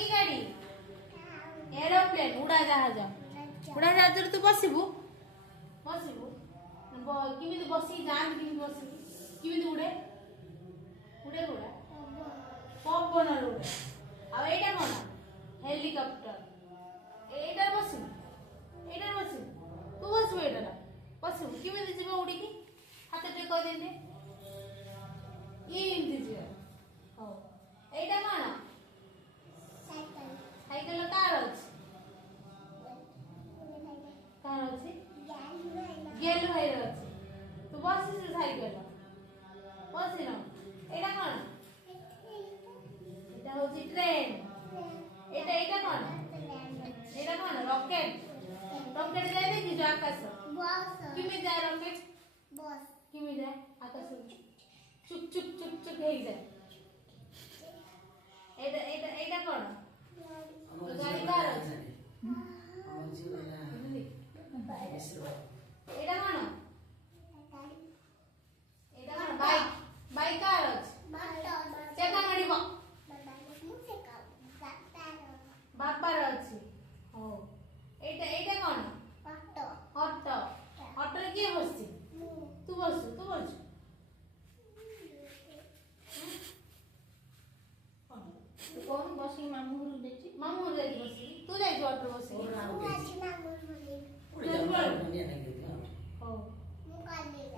কি গাড়ি? এরোপ্লেন, উড়াজাহাজ। উড়াজাহাজରେ ତୁ ବସିବୁ? ବସିବୁ? କେମିତି ବସିକି ଯାଆନ୍ତି? କେମିତି ବସିକି? କେମିତି ଉଡ଼େ? ଉଡ଼େ ଉଡ଼ା ପବନରେ ଉଡ଼େ। ଆଉ ଏଇଟା କଣ? ହେଲିକପ୍ଟର। ଏଇଟାରେ ବସିବୁ? ଏଇଟାରେ ବସିବୁ? ତୁ ବସିବୁ ଏଇଟାରେ? ବସିବୁ? କେମିତି ଯିବ ଉଡ଼ିକି? ହାତ ଟିକେ କହିଦେଲି ଏମିତି ଯିବ। ହଉ, ଏଇଟା କଣ? ସାଇକେଲ କାର ଅଛି? କାର ଅଛି? ଗେଲୁ ଭାଇର ଅଛି। ତୁ ବସିଛୁ ସାଇକେଲ? ବସିନ? ଏଇଟା କଣ? এটা হচ্ছে ট্রেন। এটা কোন? এটা কোন? রকেট। রকেট যায় দেখি যে আকাশ। বস। কিমি যায় রকেট? বস। কিমি যায় আকাশ? চুক চুক চুক চুক হয়ে যায়। এটা কোন? গাড়ি কার আছে? এটা কোন? এটা কোন? বাইক। বাইক কার আছে? চেকা গাড়ি বাপার আছে। ও এইটা কোন? অটো। অটো। অটোরে কে বসছে? তুই বসছো? তুই বসছো? কোন বসি? মামু ঘর যাচ্ছি। মামু ঘর যাই বসি। তুই যাইছো অটো বসি? ও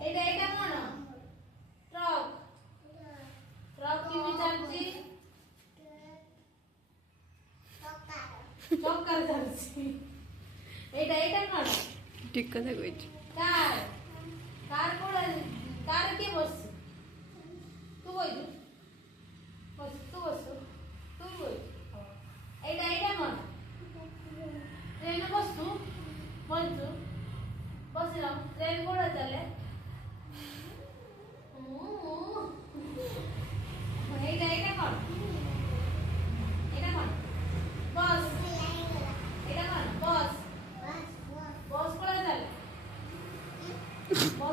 এইটা কোন? ট্রাক। ট্রাক কেমনি চালছি? চক্কার চালছি। এইটা কোন? ঠিক কথা কইছি। কার। কার কোড়া? কার কে বসছে? তুই বইছো? বস। তুই বসছো? তুই বইছো? এইটা কোন? ট্রেনে বসছু? বলছু? বসিলাম। ট্রেন কোড়া চলে? এইটা কোন? এটা কোন? বস। এটা কোন? বস। বস কোড়া চলে? বস